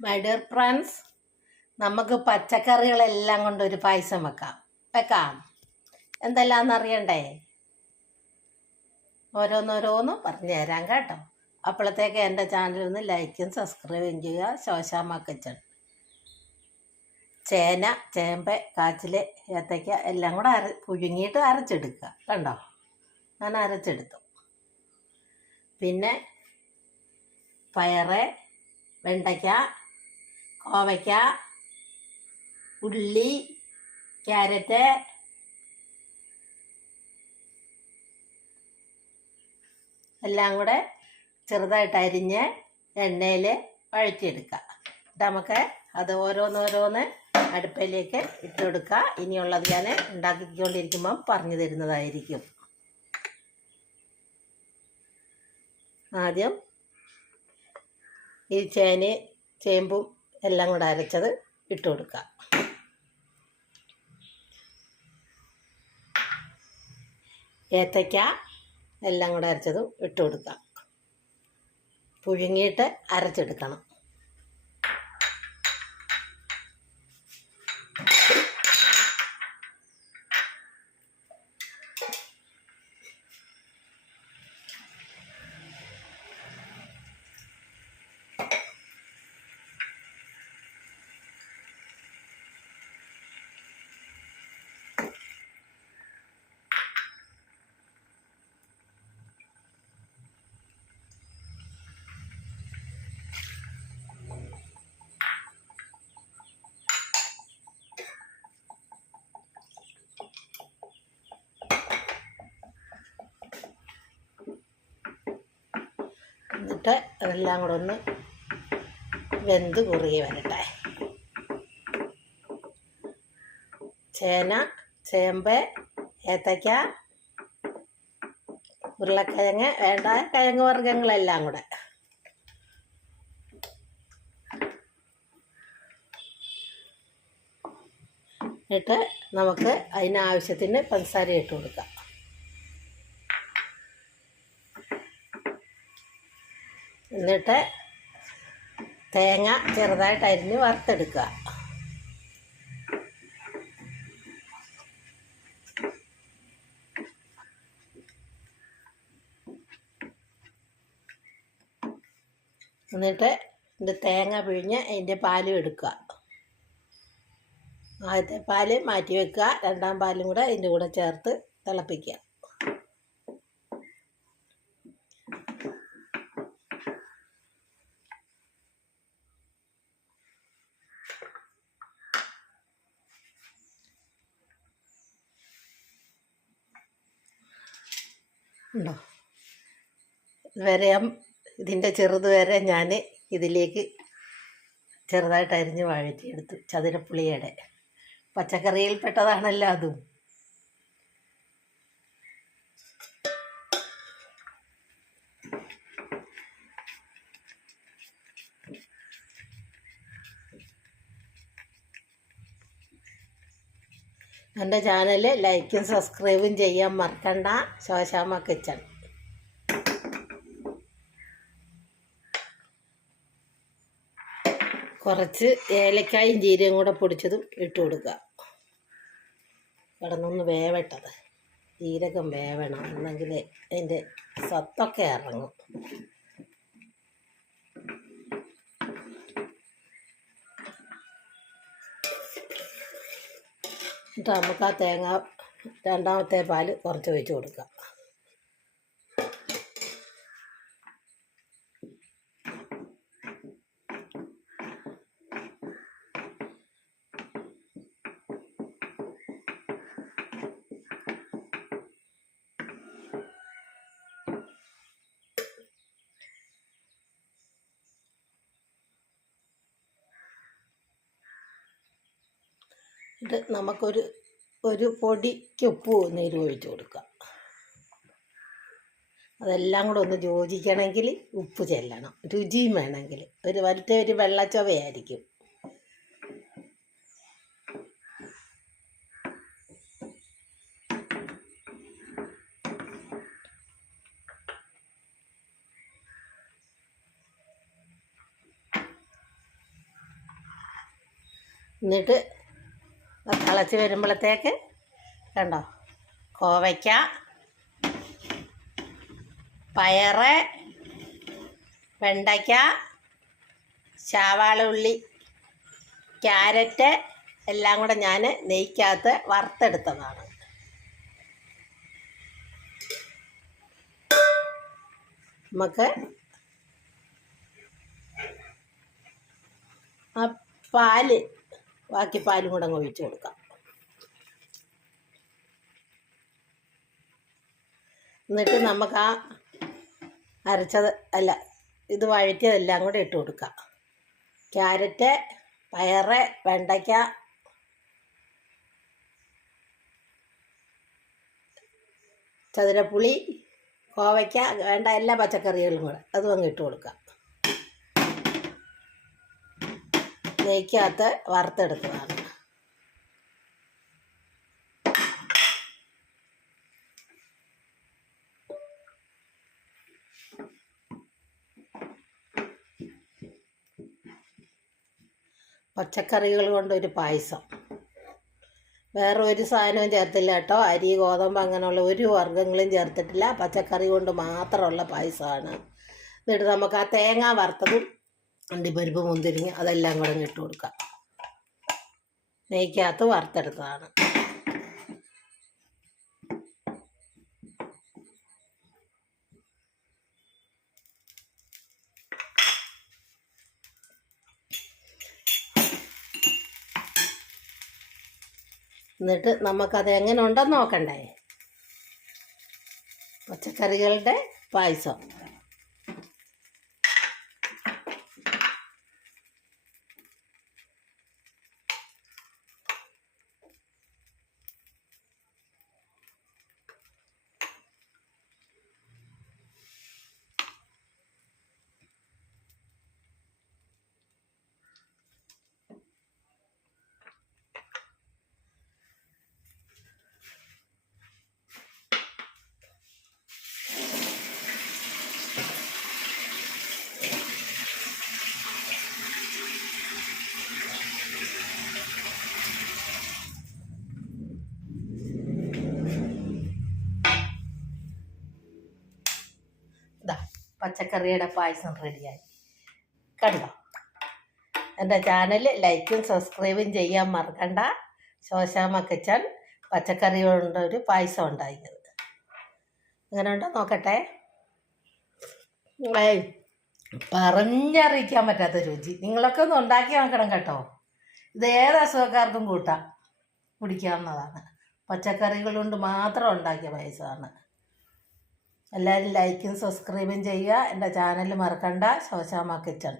My dear friends നമുക്ക് പച്ചക്കറികളെല്ലാം കൊണ്ട് ഒരു പായസം വെക്കാം. വെക്കാം. എന്തെല്ലാം അറിയണ്ടേ? ഓരോന്നോരോന്ന് പറഞ്ഞു തരാം കേട്ടോ. അപ്പോഴത്തേക്ക് എന്റെ ചാനൽ ഒന്ന് ലൈക്കും സബ്സ്ക്രൈബും ചെയ്യുക. കിച്ചൺ ചേന ചേമ്പ് കാച്ചിൽ ഏത്തയ്ക്ക എല്ലാം കൂടെ അര പുഴുങ്ങിയിട്ട് അരച്ചെടുക്കുക. കണ്ടോ? ഞാൻ അരച്ചെടുത്തു. പിന്നെ പയറ് വെണ്ടയ്ക്ക കോവയ്ക്ക ഉള്ളി ക്യാരറ്റ് എല്ലാം കൂടെ ചെറുതായിട്ട് അരിഞ്ഞ് എണ്ണയിൽ വഴറ്റിയെടുക്കുക. എന്നിട്ട് നമുക്ക് അത് ഓരോന്നോരോന്ന് അടുപ്പിലേക്ക് ഇട്ട് കൊടുക്കുക. ഇനിയുള്ളത് ഞാൻ ഉണ്ടാക്കിക്കൊണ്ടിരിക്കുമ്പം പറഞ്ഞു തരുന്നതായിരിക്കും. ആദ്യം ഈ ചേന ചേമ്പും എല്ലാം കൂടെ അരച്ചത് ഇട്ട് കൊടുക്കുക ഏത്തയ്ക്ക എല്ലാം കൂടെ അരച്ചതും ഇട്ട് കൊടുക്കുക പുഴുങ്ങിയിട്ട് അരച്ചെടുക്കണം. എന്നിട്ട് അതെല്ലാം കൂടെ ഒന്ന് വെന്ത് കുറുകി വരട്ടെ. ചേന ചേമ്പ് ഏത്തയ്ക്ക ഉരുളക്കിഴങ്ങ് വേണ്ട കിഴങ്ങ് വർഗങ്ങളെല്ലാം കൂടെ. എന്നിട്ട് നമുക്ക് അതിനാവശ്യത്തിന് പഞ്ചസാര ഇട്ട് കൊടുക്കാം. എന്നിട്ട് തേങ്ങ ചെറുതായിട്ട് അരിഞ്ഞ് വറുത്തെടുക്കുക. എന്നിട്ട് ഇത് തേങ്ങ പിഴിഞ്ഞ് അതിന്റെ പാലും എടുക്കുക. ആദ്യത്തെ പാൽ മാറ്റി വെക്കുക. രണ്ടാം പാലും കൂടെ അതിന്റെ കൂടെ ചേർത്ത് തിളപ്പിക്കുക. ഉണ്ടോ? വരെ ഇതിന്റെ ചെറുത് വരെ ഞാൻ ഇതിലേക്ക് ചെറുതായിട്ട് അരിഞ്ഞ് വഴറ്റിയെടുത്തു ചതുരപ്പുളിയുടെ. പച്ചക്കറിയിൽ പെട്ടതാണല്ലോ അതും. എന്റെ ചാനൽ ലൈക്കും സബ്സ്ക്രൈബും ചെയ്യാൻ മറക്കണ്ട. ശോശാമ്മ കിച്ചൺ. കുറച്ച് ഏലക്കായും ജീരയും കൂടെ പൊടിച്ചതും ഇട്ട് കൊടുക്കുക. കിടന്നൊന്ന് വേവട്ടത്. ജീരകം വേവണം. എന്നെങ്കിൽ അതിന്റെ സത്തൊക്കെ ഇറങ്ങും. എന്നിട്ട് നമുക്ക് ആ തേങ്ങ രണ്ടാമത്തെ പാൽ കുറച്ച് ഒഴിച്ച് കൊടുക്കാം. ഇത് നമുക്കൊരു ഒരു പൊടിക്ക് ഉപ്പ് നീര് ഒഴിച്ച് കൊടുക്കാം അതെല്ലാം കൂടെ ഒന്ന് യോജിക്കണമെങ്കിൽ ഉപ്പ് ചെല്ലണം. രുചിയും വേണമെങ്കിൽ. ഒരു വലുത്ത ഒരു വെള്ളച്ചൊവയായിരിക്കും. എന്നിട്ട് തിളച്ച് വരുമ്പോഴത്തേക്ക് കണ്ടോ? കോവയ്ക്ക പയറ് വെണ്ടയ്ക്ക ചാവാള ഉള്ളി ക്യാരറ്റ് എല്ലാം കൂടെ ഞാൻ നെയ്ക്കകത്ത് വറുത്തെടുത്തതാണ്. നമുക്ക് ആ പാൽ ബാക്കി പാലും കൂടെ അങ്ങ് ഒഴിച്ച് കൊടുക്കാം. എന്നിട്ട് നമുക്ക് ആ അരച്ചത് അല്ല ഇത് വഴറ്റിയതെല്ലാം കൂടെ ഇട്ട് കൊടുക്കാം. ക്യാരറ്റ് പയറ് വെണ്ടയ്ക്ക ചതുരപ്പുളി കോവയ്ക്ക വേണ്ട എല്ലാ പച്ചക്കറികളും കൂടെ അതും അങ്ങ് ഇട്ട് കൊടുക്കാം. നെയ്ക്കകത്ത് വറുത്തെടുത്തതാണ്. പച്ചക്കറികൾ കൊണ്ടൊരു പായസം. വേറെ ഒരു സാധനവും ചേർത്തില്ല കേട്ടോ. അരി ഗോതമ്പ് അങ്ങനെയുള്ള ഒരു വർഗങ്ങളും ചേർത്തിട്ടില്ല. പച്ചക്കറി കൊണ്ട് മാത്രമുള്ള പായസമാണ്. എന്നിട്ട് നമുക്ക് ആ തേങ്ങ വറുത്തതും അണ്ടിപ്പരിപ്പ് മുന്തിരിങ്ങ അതെല്ലാം കൂടെ ഇട്ട് കൊടുക്കാം. നെയ്ക്കകത്ത് വറുത്തെടുത്തതാണ്. എന്നിട്ട് നമുക്കത് എങ്ങനെ ഉണ്ടെന്ന് നോക്കണ്ടേ? പച്ചക്കറികളുടെ പായസം. പച്ചക്കറിയുടെ പായസം റെഡിയായി. കണ്ടോ? എന്റെ ചാനൽ ലൈക്കും സബ്സ്ക്രൈബും ചെയ്യാൻ മറക്കണ്ട. ശോശാമ കിച്ചൺ പച്ചക്കറി കൊണ്ട് ഒരു പായസം ഉണ്ടാക്കിയത് അങ്ങനെ ഉണ്ടോ നോക്കട്ടെ പറഞ്ഞറിയിക്കാൻ പറ്റാത്ത രുചി. നിങ്ങളൊക്കെ ഒന്ന് ഉണ്ടാക്കി നോക്കണം കേട്ടോ. ഇത് ഏത് അസുഖക്കാർക്കും കൂട്ടാം. കുടിക്കാവുന്നതാണ്. പച്ചക്കറികൾ കൊണ്ട് മാത്രം ഉണ്ടാക്കിയ പായസമാണ്. എല്ലാവരും ലൈക്കും സബ്സ്ക്രൈബും ചെയ്യുക. എന്റെ ചാനൽ മറക്കണ്ട. ശോശാമ കിച്ചൺ